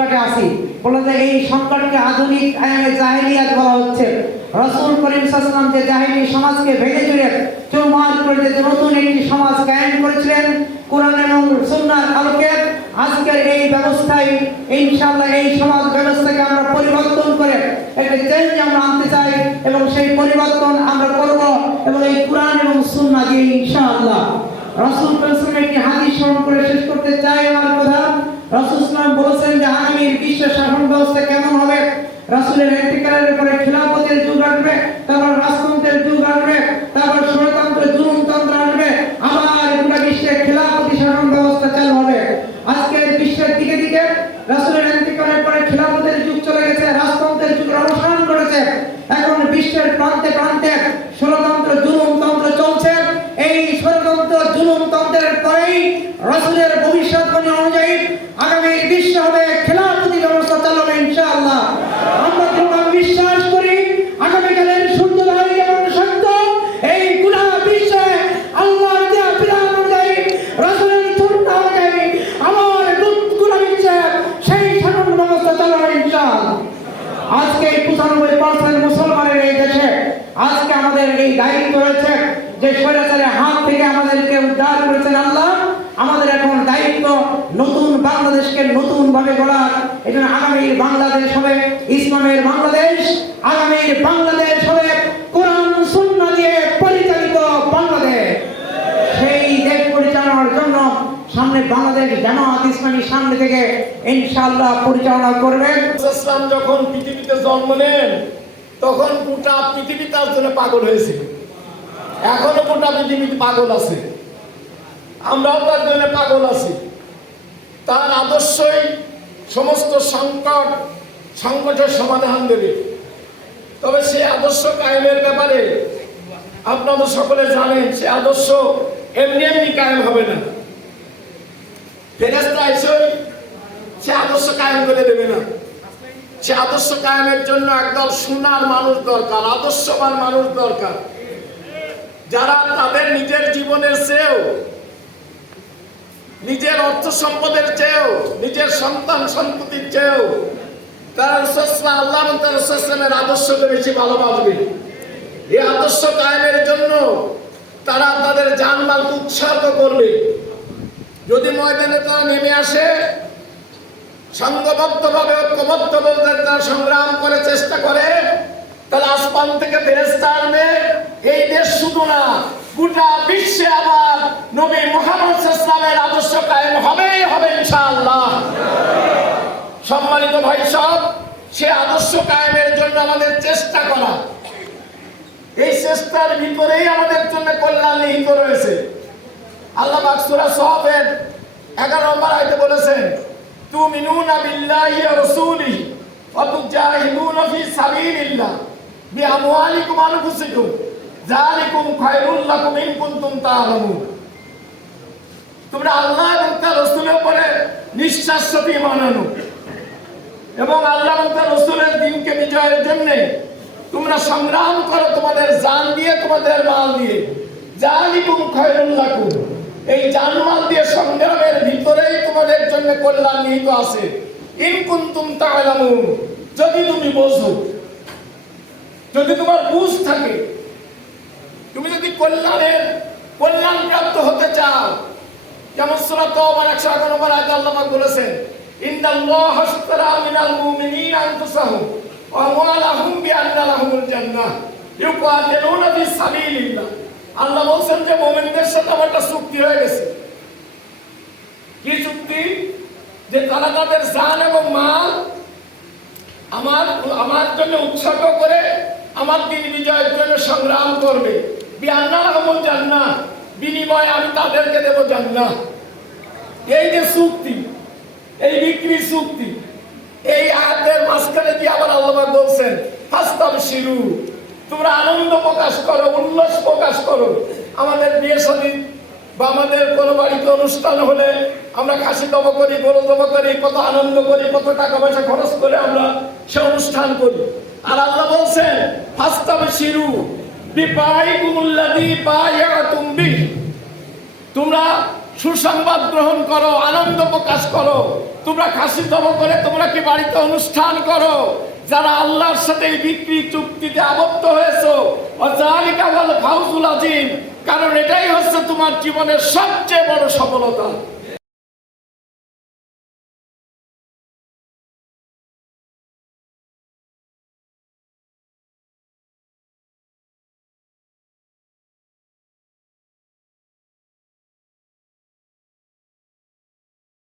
সংকটে আছি। বলে যে এই সংকটকে আধুনিক আয়ামে জাহেলিয়াত বলা হচ্ছে। রাসূল করিম সাল্লাল্লাহু আলাইহি ওয়াসাল্লাম যে জাহেলি সমাজকে ভেঙে চুরে চুরমার করে যে নতুন একটি সমাজ কায়েম করেছিলেন কোরআন এবং সুন্নাহর আলোকে, আজকের এই ব্যবস্থায় ইনশাআল্লাহ এই সমাজ ব্যবস্থাকে আমরা পরিবর্তন করে একটা চেঞ্জ আমরা আনতে চাই এবং সেই পরিবর্তন আমরা করব এবং এই কোরআন এবং সুন্নাহ দিয়ে ইনশাআল্লাহ। রাসূল সাল্লাল্লাহু একটি হাদিস স্মরণ করে শেষ করতে চাই আমার কথা। রাসূল সাল্লাল্লাহু বলেছেন যে আগামীর বিশ্ব শাসন ব্যবস্থা কেমন হবে? রাসূলের ইন্তিকালের পরে খিলাফতের যুগ আসবে, তারপর রাজতন্ত্রের যুগ আসবে, তারপর ষড়যন্ত্র জুলুমতন্ত্র আসবে, আবার পুরো বিশ্বে খিলাফতি শাসন ব্যবস্থা চালু হবে। আজকের বিশ্বের দিকে দিকে রাসূলের ইন্তিকালের পরে খিলাফতের যুগ চলে গেছে, রাজতন্ত্রের যুগ অবসান করেছে। এখন বিশ্বের প্রান্তে প্রান্তে ষড়যন্ত্র জুলুমতন্ত্র চলছে। এই ষড়যন্ত্র জুলুমতন্ত্রের পরেই রাসূলের ভবিষ্যৎবাণী অনুযায়ী আগামী বিশ্ব হবে খিলাফতি ব্যবস্থা চালু হবে ইনশাআল্লাহ। আমরা দৃঢ় বিশ্বাস করি আগামীকালের সূর্যোদয় যেমন সত্য, এই পুরা বিশ্বে আল্লাহর দেয়া বিধান অনুযায়ী রাসূলের সুন্নাহ অনুযায়ী আমার পুরা বিশ্বে সেই শাসন ব্যবস্থা চালু হবে ইনশাআল্লাহ। আজকে 95% মুসলমানের এই দেশে আজকে আমাদের এই দায়িত্ব রয়েছে যে স্বৈরাচারের হাত থেকে আমাদেরকে উদ্ধার করেছেন আল্লাহ। আমাদের এখন দায়িত্ব নতুন বাংলাদেশকে নতুন ভাবে গড়ার। এজন্য আগামীর বাংলাদেশ হবে ইসলামের বাংলাদেশ, আগামীর বাংলাদেশ হবে কোরআন সুন্নাহ দিয়ে পরিচালিত বাংলাদেশ। সেই দেশ পরিচালনার জন্য সামনে বাংলাদেশ জামাত ইসলামী সামনে থেকে ইনশাআল্লাহ পরিচালনা করবে। ইসলাম যখন পৃথিবীতে জন্ম নেন তখন গোটা পৃথিবী তার জন্য পাগল হয়েছিল। এখনো গোটা পৃথিবীতে পাগল আছে, আমরাও তার জন্য পাগল আছি। তার আদর্শই সমস্ত সংকটের সমাধান দেবে। তবে সেই আদর্শ কায়েমের ব্যাপারে আপনারা সকলে জানেন, সে আদর্শ এমনি এমনি কায়েম হবে না। ফেরেশতা এসে সে আদর্শ কায়েম করে দেবে না। সে আদর্শ কায়েমের জন্য একদল সুনার মানুষ দরকার, আদর্শবান মানুষ দরকার, যারা তাদের নিজের জীবনের চেয়েও, নিজের অর্থ সম্পদের চেয়েও, নিজের সন্তান সম্পত্তির চেয়েও তারা আল্লাহ এবং তার রাসূলের আদর্শকে বেশি ভালোবাসবে। এই আদর্শ কায়েমের জন্য তারা তাদের জানমালকে উৎসর্গ করবে। যদি ময়দানে তারা নেমে আসে, সংঘবদ্ধভাবে ঐক্যবদ্ধভাবে তারা সংগ্রাম করে চেষ্টা করে, তাহলে আসমান থেকে ফেরেশতা আসবে। এই দেশ শুধু না, গোটা বিশ্বে আবার নবী মুহাম্মদ সাল্লাল্লাহু আলাইহি ওয়াসাল্লামের আদর্শ কায়েম হবেই হবে ইনশাআল্লাহ। সম্মানিত ভাই সব, সে আদর্শ কায়েমের জন্য আমাদের চেষ্টা করা, এই চেষ্টার ভিতরেই আমাদের জন্য কল্যাণ নিহিত রয়েছে। আল্লাহ পাক সূরা সফের 11 নম্বর আয়াতে বলেছেন, তুমিনুনা বিল্লাহি ওয়া রাসূলিহি ওয়া তুজাহিদুনা ফি সাবিলিল্লাহ বিআমওয়ালিকুম ওয়া আনফুসিকুম যালিকুম খায়রুল লাকুম ইন কুনতুম তা'লামুন। তোমরা আল্লাহ এবং তার রাসূলের উপরে নিঃশ্বাস সত্যি মানানো এবং আল্লাহ এবং তার রাসূলের দ্বীনকে বিজয়ের জন্য তোমরা সংগ্রাম করো তোমাদের জান দিয়ে, তোমাদের মাল দিয়ে। যালিকুম খায়রুল লাকুম, এই জানমাল দিয়ে সংগ্রামের ভিতরেই তোমাদের জন্য কল্যাণ নিহিত আছে। ইন কুনতুম তা'লামুন, যদি তুমি বোঝো, যদি তোমার বুঝ থাকে, তুমি যদি কল্যাণ প্রাপ্ত হতে চাও। যেমন সূরা তাওবার 111 নম্বর আয়াতে আল্লাহ পাক বলেছেন, ইন্নাল্লাহা আশতারা মিনাল মুমিনিনা আনফুসাহুম ওয়া আমওয়ালাহুম বিআন্না লাহুমুল জান্নাহ ইউকাতিলুনা ফি সাবিলিল্লাহ। আল্লাহ বলেন যে মুমিনদের সাথে আমার একটা চুক্তি হয়ে গেছে। কি চুক্তি? যে তারা তাদের জান এবং মাল আমার জন্য উৎসর্গ করে আমার দিন বিজয়ের জন্য সংগ্রাম করবে। বিআন্না লাহুমুল জান্নাহ, বিনিময়ে আমি তাদেরকে দেব জান্নাত। এই যে চুক্তি, এই বিক্রি চুক্তি, এই আয়াতের মাঝখানে দিয়ে আবার আল্লাহ পাক বলছেন, ফাস্তাবশিরু, তোমরা আনন্দ প্রকাশ করো, উল্লাস প্রকাশ করো। আমাদের বিয়ে শাদী বা আমাদের কোনো বাড়িতে অনুষ্ঠান হলে আমরা খাসি দব করি, গরু দব করি, কত আনন্দ করি, কত টাকা পয়সা খরচ করে আমরা সে অনুষ্ঠান করি। আর আল্লাহ বলছেন, ফাস্তাবশিরু বিবাইকুমুল্লাযী বায়াতুম বিহি, তোমরা সুসংবাদ গ্রহণ করো, আনন্দ প্রকাশ করো। তোমরা খাসি তব করে তোমরা কি বাড়িতে অনুষ্ঠান করো? যারা আল্লাহর সাথে এই বিক্রি চুক্তিতে আবদ্ধ হয়েছো, ওয়াযালিকা ওয়াল ফাউজুল আযীম, কারণ এটাই হচ্ছে তোমার জীবনের সবচেয়ে বড় সফলতা।